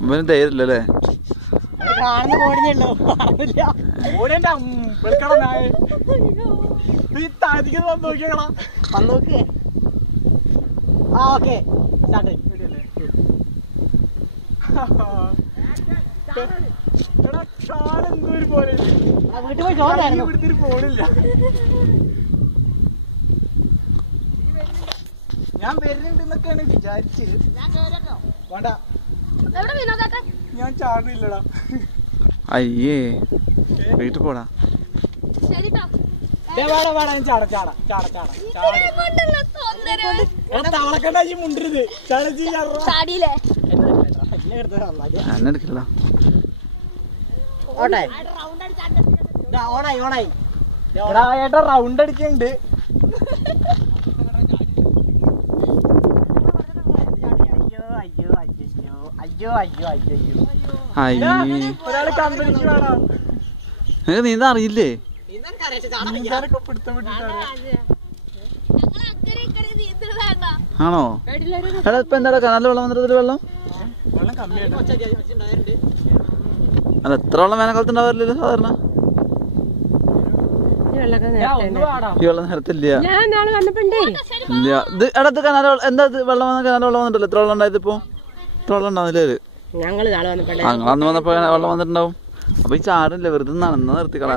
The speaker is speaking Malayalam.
ഇവന് ധൈര്യല്ലേ കാണുന്ന ഓടുന്നുള്ളൂ നോക്കിയേ ആ ഓക്കെ വീട്ടിൽ പോയി ചോറായിരുന്നു പോണില്ല ഞാൻ വരുന്നുണ്ടെന്നൊക്കെയാണ് വിചാരിച്ചത് വേണ്ട ഞാൻ ചാടുന്നില്ലടാ അയ്യേ വീട്ടിൽ പോടാ തവളക്കണ്ടായി മുണ്ടരുത് എന്നെടുക്കില്ല ഏട്ടാ റൗണ്ട് അടിക്കുന്നുണ്ട് ഒരാള് കമ്പനിക്ക് വേണം നിനക്ക് നീന്താ അറിയില്ലേ നീന്താനൊക്കെ പിടുത്തം വിട്ടിട്ടാണ് ആണോ എടാ ഇപ്പൊ എന്താ കനാലിൽ വെള്ളം വന്നിട്ട് വെള്ളം വെള്ളം കമ്മിയായിട്ട് അല്ല എത്ര വെള്ളം വേനൽക്കാലത്ത് ഉണ്ടാവാറില്ലല്ലോ സാധാരണ ഈ വെള്ളം നേരത്തില്ല ഇല്ല ഇത് എടാ ഇത് കനാല എന്താ വെള്ളം വന്ന കനാല വെള്ളം വന്നിട്ടല്ലോ എത്ര വെള്ളം ഉണ്ടായത് ഇപ്പൊ എത്ര വെള്ളം ഉണ്ടാവില്ലേ ഞങ്ങള് അന്ന് വന്നപ്പോ വെള്ളം വന്നിട്ടുണ്ടാവും അപ്പൊ ഈ ചാടില്ല വെറുതെ നടന്ന നിർത്തിക്കളാ